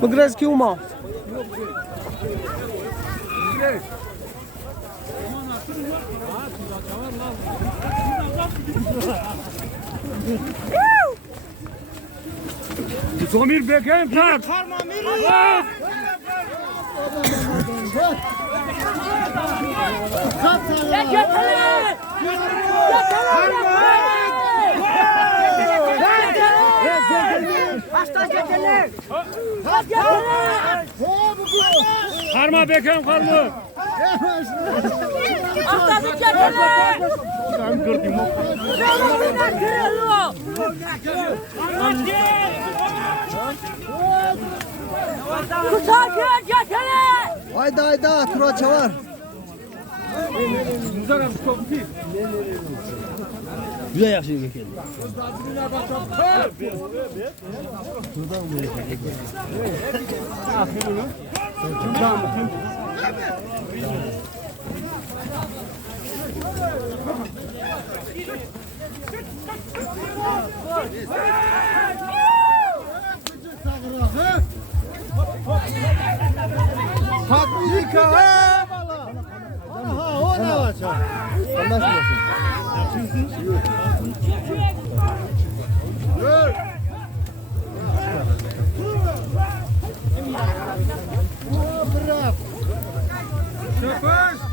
Wygrać kiuma. Zomir Bekem tak. Karma Bekem karma. Hayda hayda tura çavar. Güzel yaxşı ekan. Paprika he bala. Aha o ne var ya? Anlaşılmasın. Dur. Bırak. Şoför.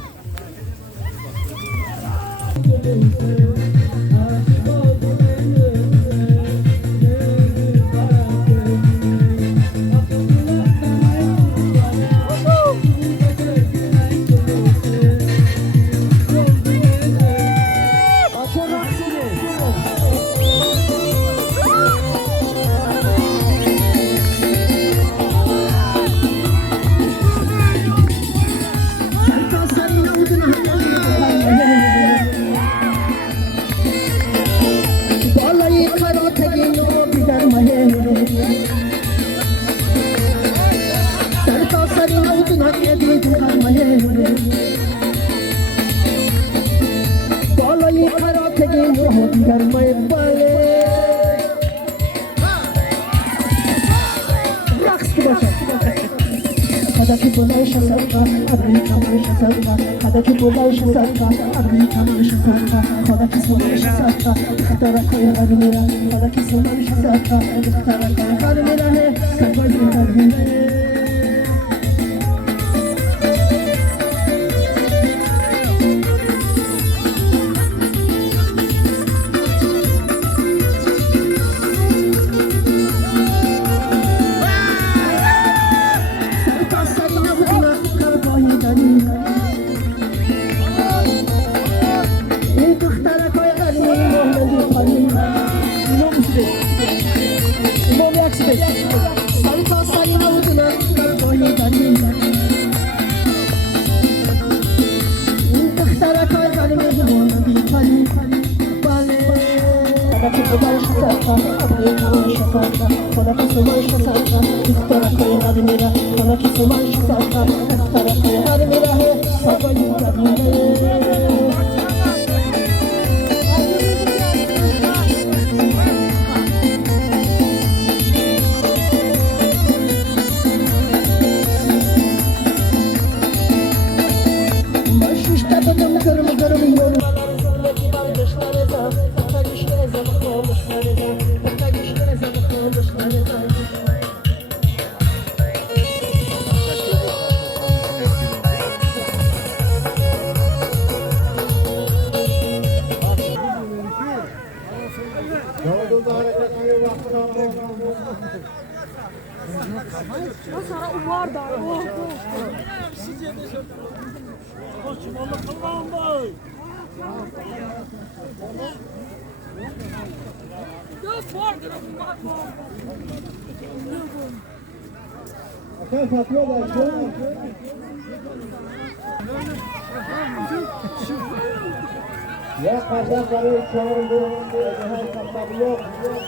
Ya kazanları çağırdı, her kapsamı yok,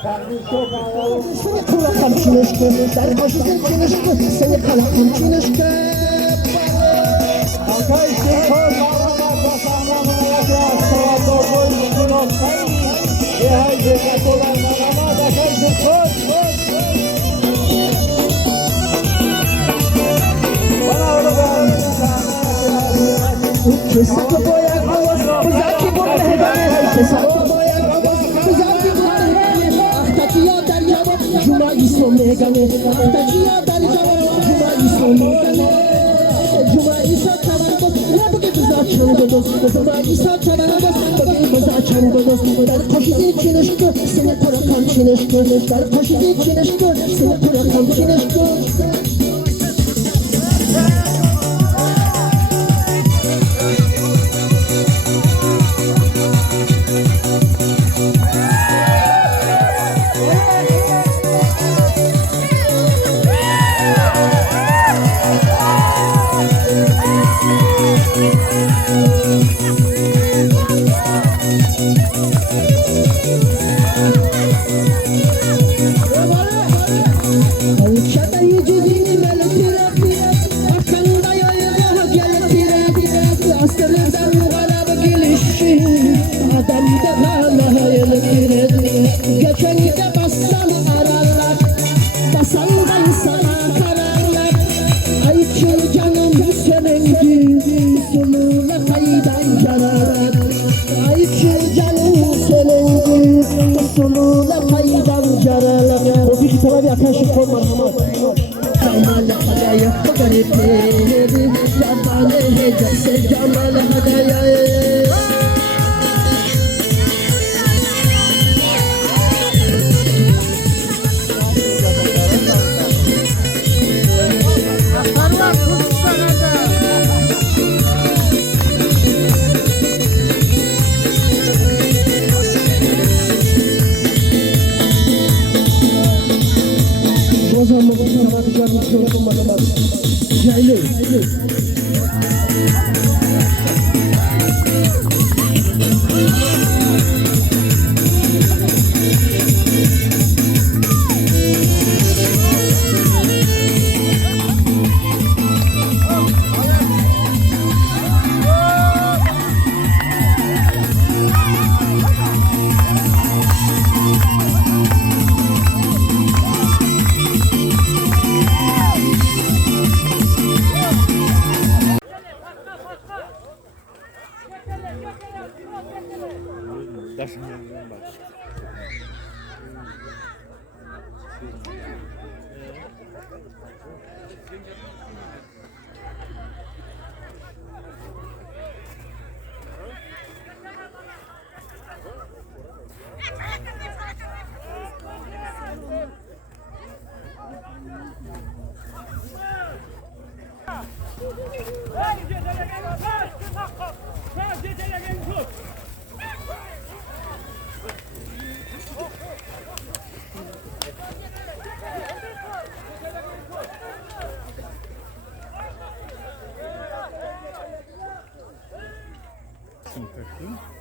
kendi çok ağır. Seni kulakam çinişki, der başısın çinişki, seni kalakam çinişki. Kanka işte kol, ağrına basamamına yapıyor, sağa doğru yüzün olsaydı. Haydi ne kolaylar ama da karşı kol. Bana onu ben. Kesinlikle boyan havas, güzel ki bu mehbane. Kesinlikle boyan havas, güzel ki bu mehbane. Ahtaki ya der cevap, cuma İslam mehgane. Ahtaki ya der cevap, cuma İslam mehgane. Cuma İsa çabanımız, ne bugün bizi açanımız. Cuma İsa çabanımız, bugün bizi açanımız. Der koşucu çinişki, seni bırakan çinişki. Der koşucu çinişki, seni bırakan çinişki.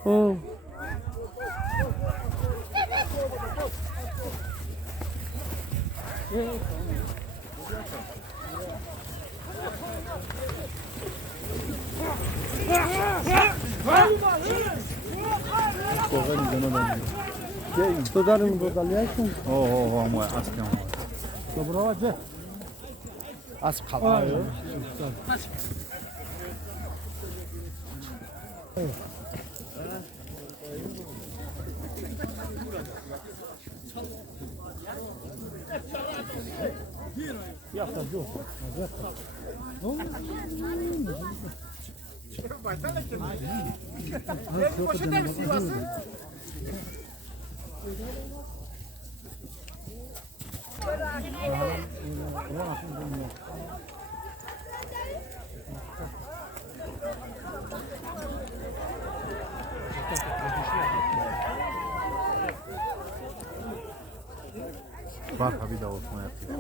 Oh. To darem go daliają? O, moja aska. Dobra, ładzie. Az kapağı. Bak abi de Osman yapıyor.